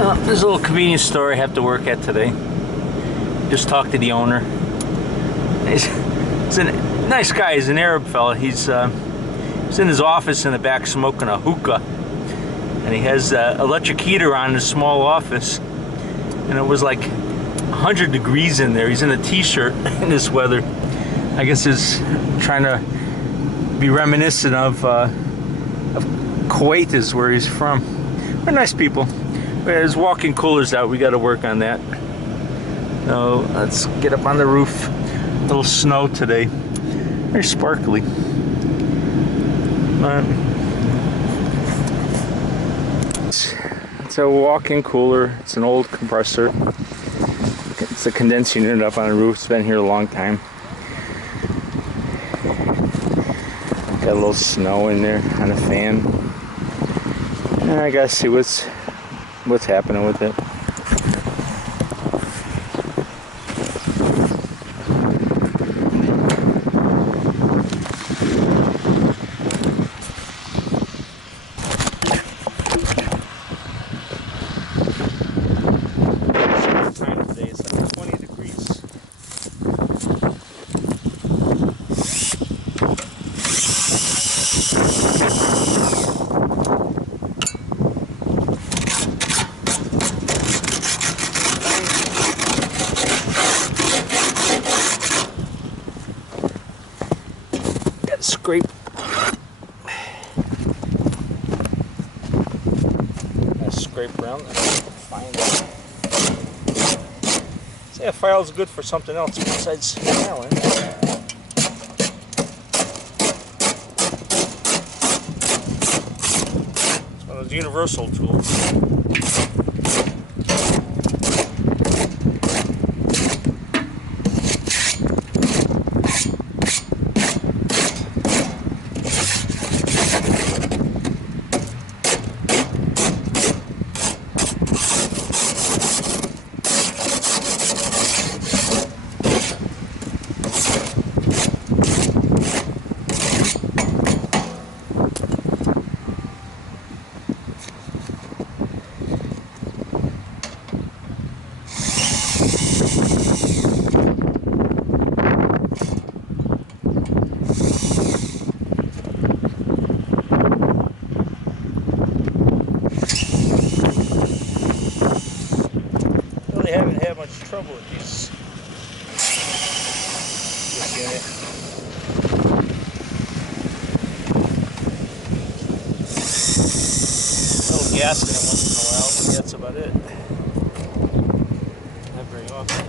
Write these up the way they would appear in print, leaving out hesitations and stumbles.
There's a little convenience store I have to work at today. Just talked to the owner. He's a nice guy. He's an Arab fella. He's in his office in the back smoking a hookah, and he has an electric heater on in his small office. And it was like 100 degrees in there. He's in a t-shirt in this weather. I guess he's trying to be reminiscent of Kuwait is where he's from. They're nice people. There's walk-in coolers out. We got to work on that. So let's get up on the roof. A little snow today. Very sparkly. It's a walk-in cooler. It's an old compressor. It's a condensing unit up on the roof. It's been here a long time. Got a little snow in there on the fan. And I gotta see what's happening with it. Scrape. Scrape around and find it. See, a file's good for something else besides filing. It's one of those universal tools. Really haven't had much trouble with this unit. A little gas in it once in a while, but that's about it. Not very often.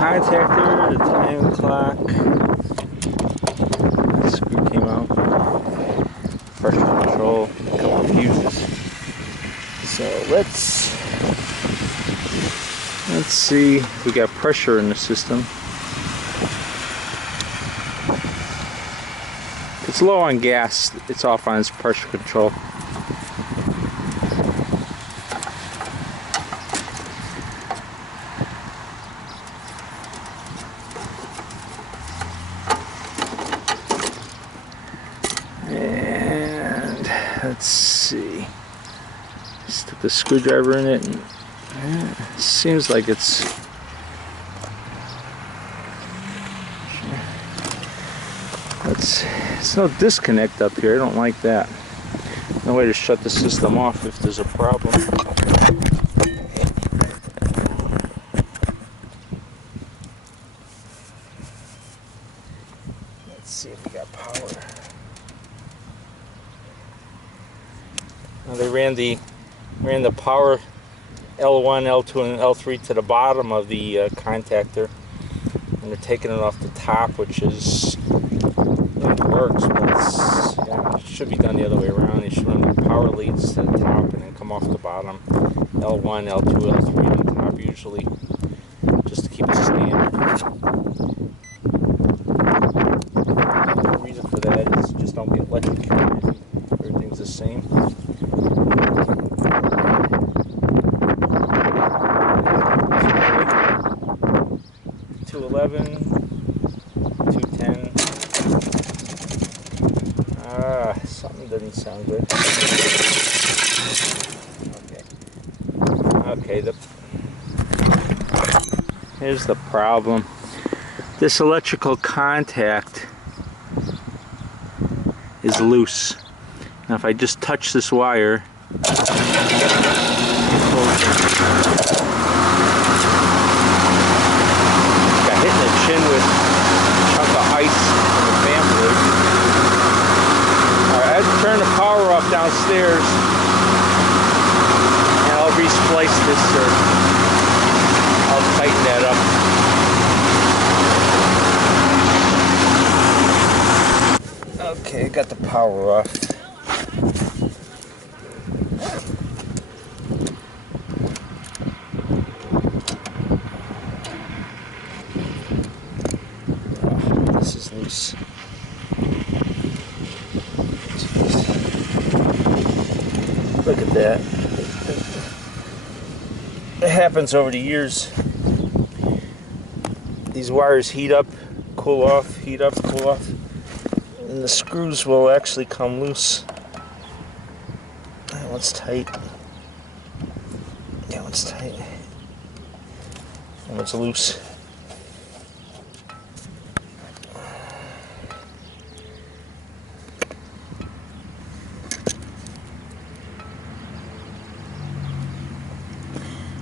Contactor, the time clock, that screw came out, pressure control, a couple of fuses. So let's see if we got pressure in the system. If it's low on gas, it's off on its pressure control. Let's see. Stick the screwdriver in it, and it seems like it's. It's no disconnect up here. I don't like that. No way to shut the system off if there's a problem. Let's see if we got power. Well, they ran the power L1, L2, and L3 to the bottom of the contactor, and they're taking it off the top, which is. It works, but it should be done the other way around. You should run the power leads to the top and then come off the bottom. L1, L2, L3 on the top usually, just to keep it standard. The reason for that is just don't get electrocuted. Everything's the same. 211, 210. Something doesn't sound good. Okay, here's the problem. This electrical contact is loose. Now if I just touch this wire, got hit in the chin with a chunk of ice in the fan fluid. Alright, I have to turn the power off downstairs, and I'll resplice this, or I'll tighten that up. Okay, I got the power off. This is loose. Look at that. It happens over the years. These wires heat up, cool off, heat up, cool off, and the screws will actually come loose. That one's tight. That one's tight. That one's loose.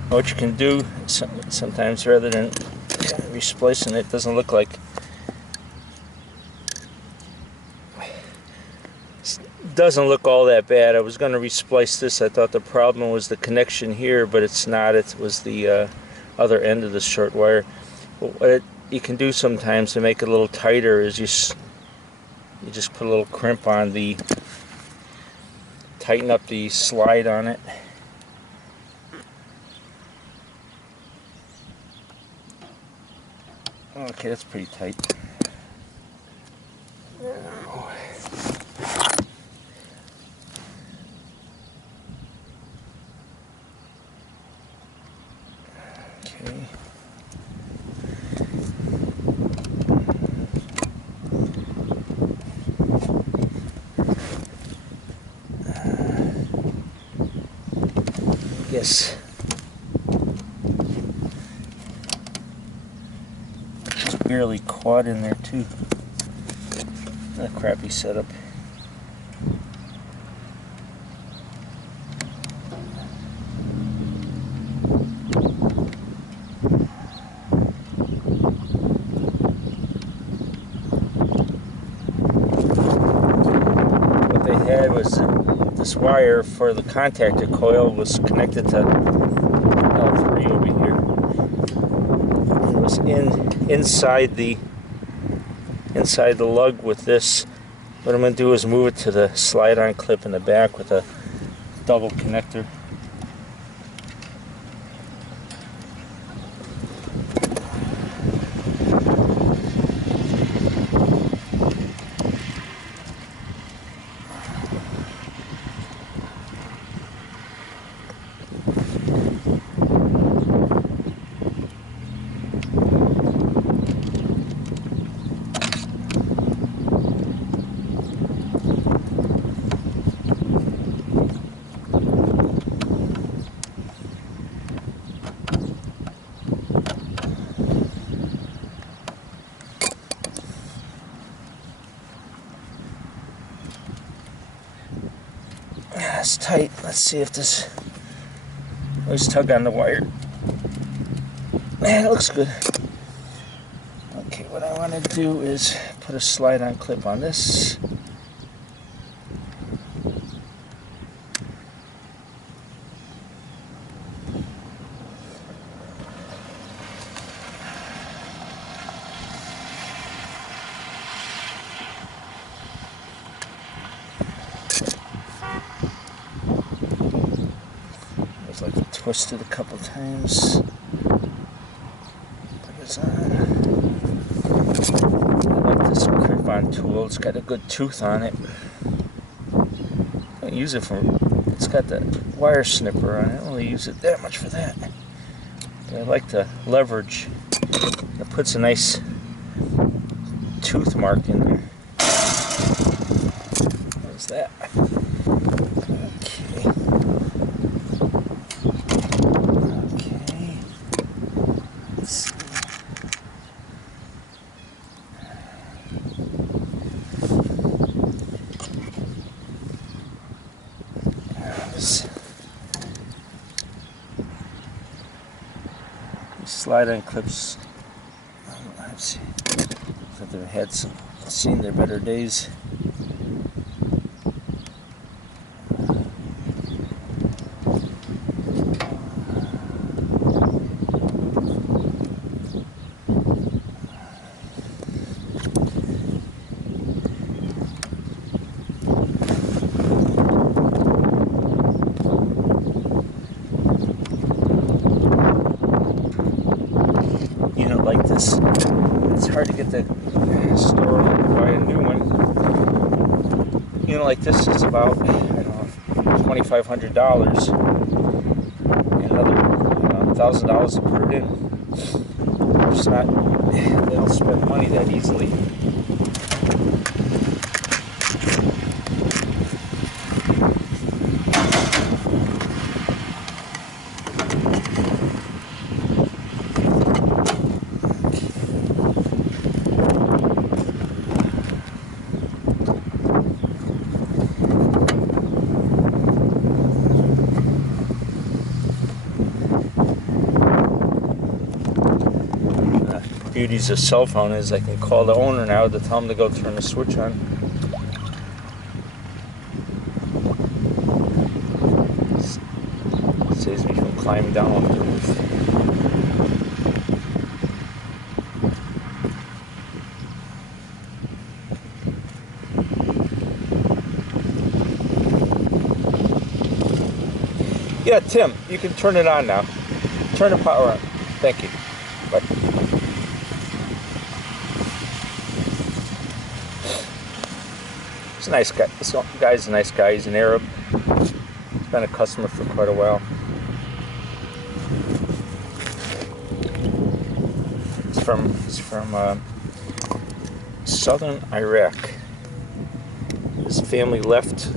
What you can do sometimes, rather than resplicing it, doesn't look like, doesn't look all that bad. I was going to resplice this. I thought the problem was the connection here, but it's not. It was the other end of the short wire. But what you can do sometimes to make it a little tighter is you just put a little crimp on the, tighten up the slide on it. Okay, that's pretty tight. Okay. Yes. Barely caught in there too. A crappy setup. What they had was this wire for the contactor coil was connected to L3 over here. It was inside the lug with this. What I'm going to do is move it to the slide-on clip in the back with a double connector. That's tight. Let's see if this. Let's tug on the wire. Man, it looks good. Okay, what I want to do is put a slide-on clip on this. It's like twisted a couple times. Put this on. I like this grip-on tool. It's got a good tooth on it. I don't use it for. It's got the wire snipper on it. I don't really use it that much for that. But I like the leverage. It puts a nice tooth mark in there. What's that? Okay. Okay. Let's see. Slide-on clips. Let's see. If they've had some, seen their better days. Like this, it's hard to get the store to buy a new one. You know, like this is about, I don't know, $2,500, and another $1,000 to put it in. It's not, they don't spend money that easily. Beauties of cell phone is I can call the owner now to tell him to go turn the switch on. It saves me from climbing down off the roof. Yeah, Tim, you can turn it on now. Turn the power on. Thank you. Bye. He's a nice guy. This guy's a nice guy. He's an Arab. He's been a customer for quite a while. He's from southern Iraq. His family left.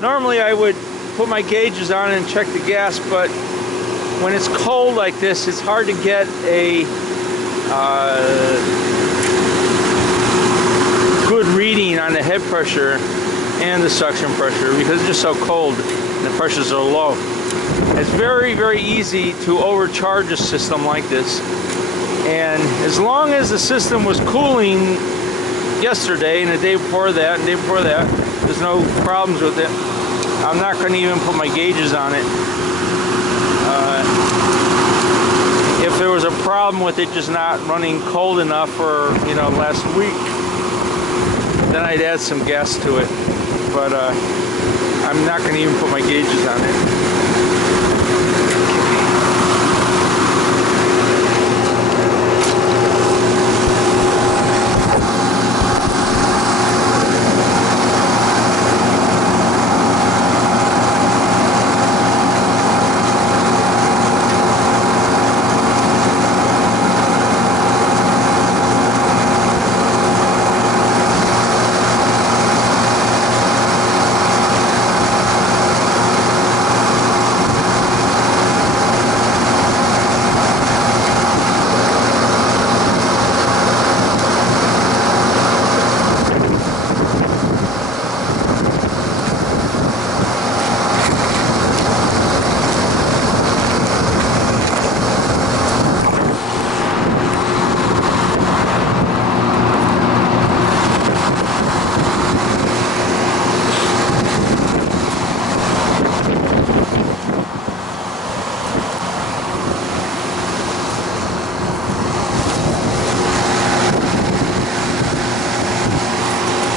Normally I would put my gauges on and check the gas, but when it's cold like this, it's hard to get a good reading on the head pressure and the suction pressure because it's just so cold and the pressures are low. It's very, very easy to overcharge a system like this, and as long as the system was cooling yesterday and the day before that and the day before that, there's no problems with it. I'm not going to even put my gauges on it. If there was a problem with it just not running cold enough for, last week, then I'd add some gas to it. But I'm not going to even put my gauges on it.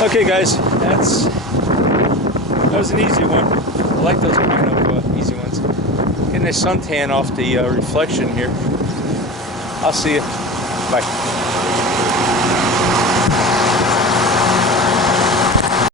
Okay, guys, that was an easy one. I like those kind of easy ones. Getting a suntan off the reflection here. I'll see you. Bye.